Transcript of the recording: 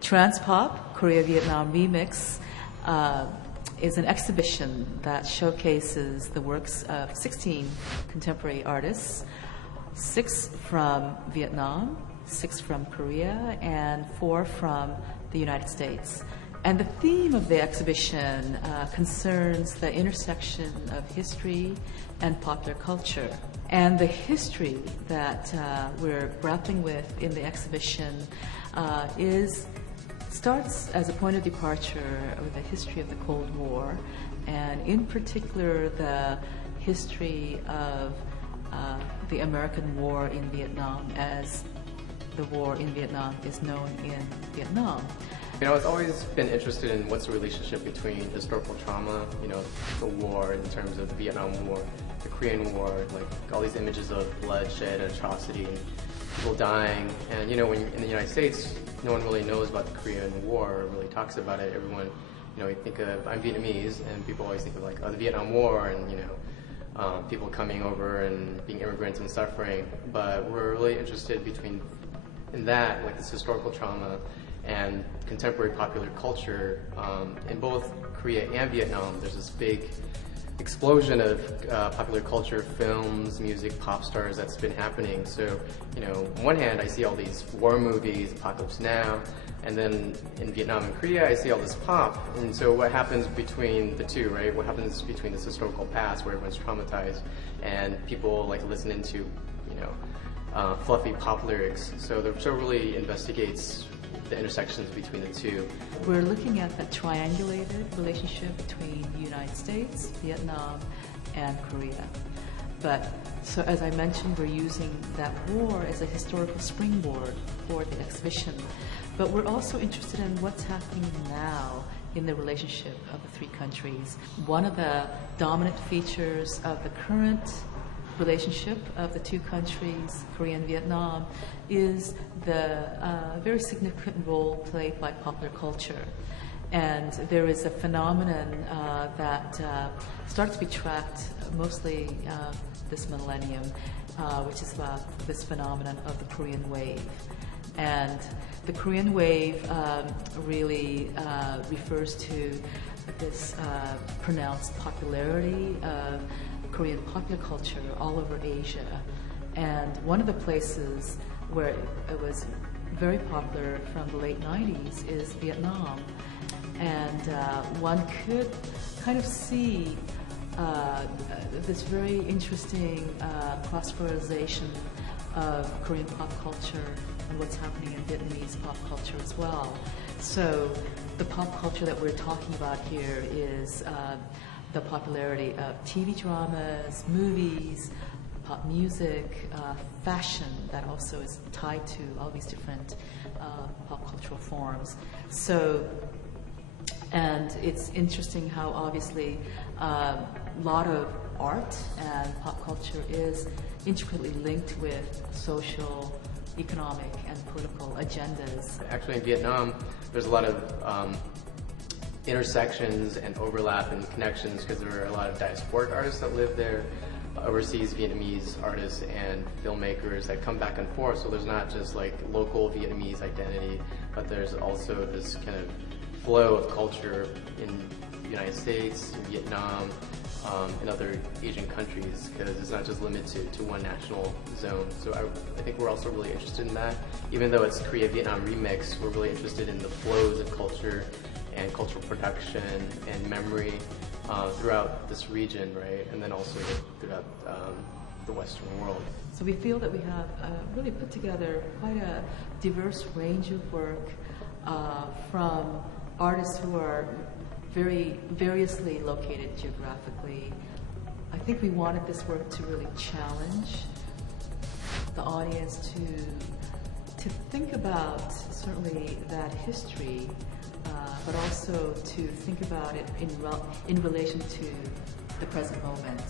TransPOP, Korea-Vietnam Remix, is an exhibition that showcases the works of 16 contemporary artists, 6 from Vietnam, 6 from Korea, and 4 from the United States. And the theme of the exhibition concerns the intersection of history and popular culture. And the history that we're grappling with in the exhibition starts as a point of departure with the history of the Cold War, and in particular the history of the American war in Vietnam, as the war in Vietnam is known in Vietnam. You know, I've always been interested in what's the relationship between historical trauma, you know, the war in terms of the Vietnam War, the Korean War, like all these images of bloodshed and atrocity and people dying. And, you know, when in the United States, no one really knows about the Korean War or really talks about it. Everyone, you know, you think of, I'm Vietnamese, and people always think of like, oh, the Vietnam War and, you know, people coming over and being immigrants and suffering. But we're really interested in that, like this historical trauma and contemporary popular culture. In both Korea and Vietnam, there's this big explosion of popular culture, films, music, pop stars that's been happening. So, you know, on one hand, I see all these war movies, Apocalypse Now, and then in Vietnam and Korea, I see all this pop. And so what happens between the two, right? What happens between this historical past where everyone's traumatized and people like listening to, you know, fluffy pop lyrics. So the show really investigates the intersections between the two. We're looking at the triangulated relationship between the United States, Vietnam, and Korea. But, so as I mentioned, we're using that war as a historical springboard for the exhibition. But we're also interested in what's happening now in the relationship of the three countries. One of the dominant features of the current relationship of the two countries, Korea and Vietnam, is the very significant role played by popular culture. And there is a phenomenon that starts to be tracked mostly this millennium, which is about this phenomenon of the Korean wave. And the Korean wave really refers to this pronounced popularity of Korean popular culture all over Asia. And one of the places where it was very popular from the late 90s is Vietnam. And one could kind of see this very interesting cross-fertilization of Korean pop culture and what's happening in Vietnamese pop culture as well. So the pop culture that we're talking about here is the popularity of TV dramas, movies, pop music, fashion that also is tied to all these different pop cultural forms. So, and it's interesting how obviously a lot of art and pop culture is intricately linked with social, economic, and political agendas. Actually, in Vietnam, there's a lot of intersections and overlap and connections because there are a lot of diasporic artists that live there, overseas Vietnamese artists and filmmakers that come back and forth. So there's not just like local Vietnamese identity, but there's also this kind of flow of culture in the United States, in Vietnam, in other Asian countries, because it's not just limited to one national zone. So I think we're also really interested in that. Even though it's Korea-Vietnam Remix, we're really interested in the flows of culture and cultural production and memory throughout this region, right? And then also throughout the Western world. So we feel that we have really put together quite a diverse range of work from artists who are very variously located geographically. I think we wanted this work to really challenge the audience to think about certainly that history, but also to think about it in relation to the present moment.